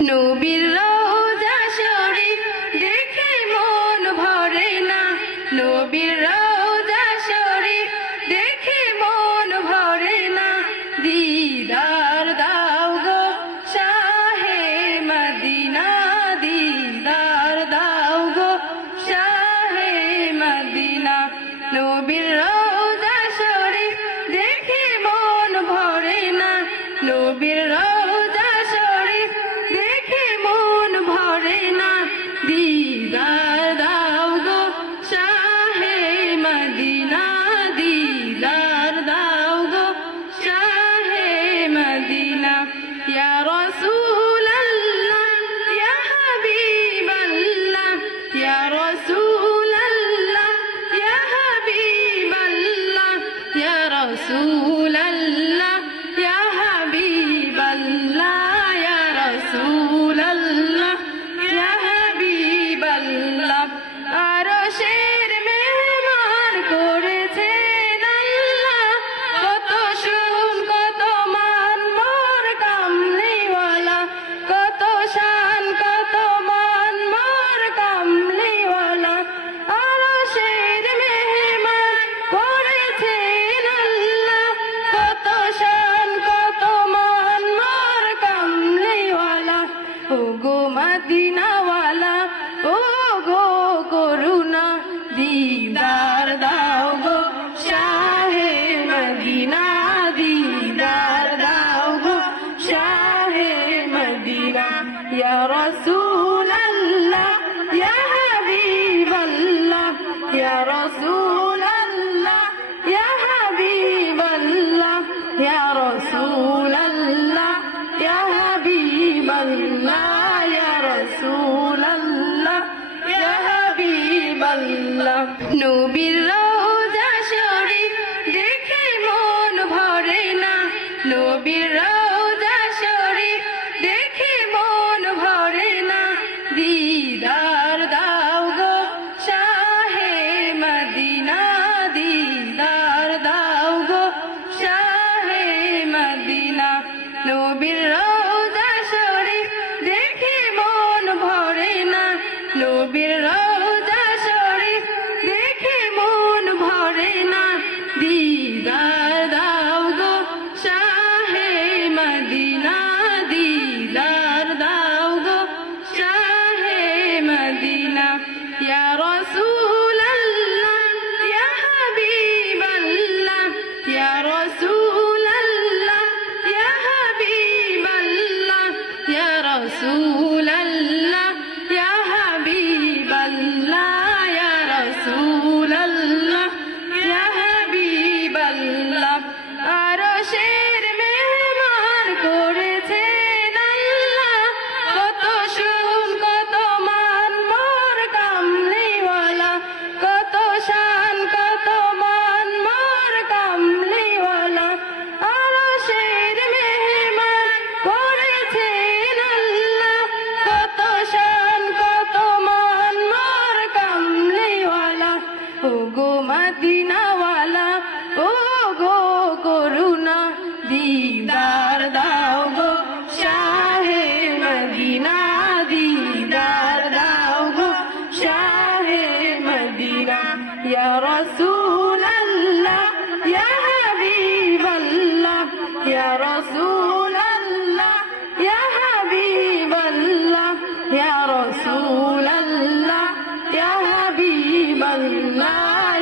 নবীর রওজা শরীফ দেখে মন ভরে না, নবীর রওজা শরীফ দেখে মন ভরে না। দিদার দাও গো শাহে মদিনা, দিদার দাও গো শাহে মদিনা। নবীর রওজা শরীফ দেখে মন ভরে না, নবীর রওজা শরীফ দেখে মন ভরে না। দিদার দাও গো শাহে মদিনা, দিদার দাও গো শাহে মদিনা। ইয়া রাসূলাল্লাহ ইয়া হাবিবাল্লাহ, ইয়া রাসূলাল্লাহ ইয়া হাবিবাল্লাহ, ইয়া রাসূলাল্লাহ ইয়া হাবিবাল্লাহ, ইয়া রাসূলাল্লাহ ইয়া হাবিবাল্লাহ। আরশের মেহমান করেছেন আল্লাহ, কত শুন কত মান মোর কামলিওয়ালা, কত শান কত মান মোর কামলিওয়ালা। আরশের মেহমান করেছেন আল্লাহ, কত শান কত মান মোর কামলিওয়ালা। ও গো মদিনাওয়ালা, ও গো করুণা, দিদার দাও গো শাহে মদিনা, দিদার দাও গো শাহে মদিনা। ইয়া রাসূলাল্লাহ ইয়া হাবিবাল্লাহ, ইয়া রাসূলাল্লাহ ইয়া হাবিবাল্লাহ, ইয়া রাসূলাল্লাহ ইয়া হাবিবাল্লাহ, ইয়া রাসূলাল্লাহ ইয়া হাবিবাল্লাহ। নবীর রওজা শরীফ দেখে মন ভরে না, নবীর রওজা শরীফ দেখে মন ভরে না। দিদার দাও গো শাহে মদিনা, দিদার দাও গো শাহে মদিনা। নবীর রওজা শরীফ দেখে মন ভরে না, নবীর রওজা শরীফ দেখে মন ভরে না। দিদার দাও গো শাহে মদিনা, দিদার দাও গো শাহে মদিনা। ইয়া রাসূলাল্লাহ ইয়া হাবিবাল্লাহ, ইয়া রাসূলাল্লাহ ইয়া হাবিবাল্লাহ, ইয়া রাসূলাল্লাহ ইয়া হাবিবাল্লাহ, ইয়া রাসূলাল্লাহ ইয়া হাবিবাল্লাহ। আরশের মেহমান করেছেন আল্লাহ, কত শুন কত মান মোর কামলিওয়ালা, কত শান কত মান মোর কামলিওয়ালা। আরশের মেহমান করেছেন আল্লাহ, কত শান কত মান মোর কামলিওয়ালা। ও গো মদিনাওয়ালা, ও গো করুণা, দিদার দাও গো শাহে মদিনা, দিদার দাও গো শাহে মদিনা। ইয়া রাসূলাল্লাহ ইয়া হাবিবাল্লাহ, ইয়া রাসূলাল্লাহ ইয়া হাবিবাল্লাহ, ইয়া রাসূলাল্লাহ ইয়া হাবিবাল্লাহ,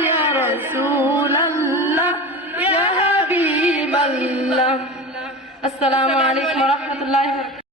ইয়া রাসূলাল্লাহ ইয়া হাবিবাল্লাহ। আসসালামু আলাইকুম ওয়া রাহমাতুল্লাহি।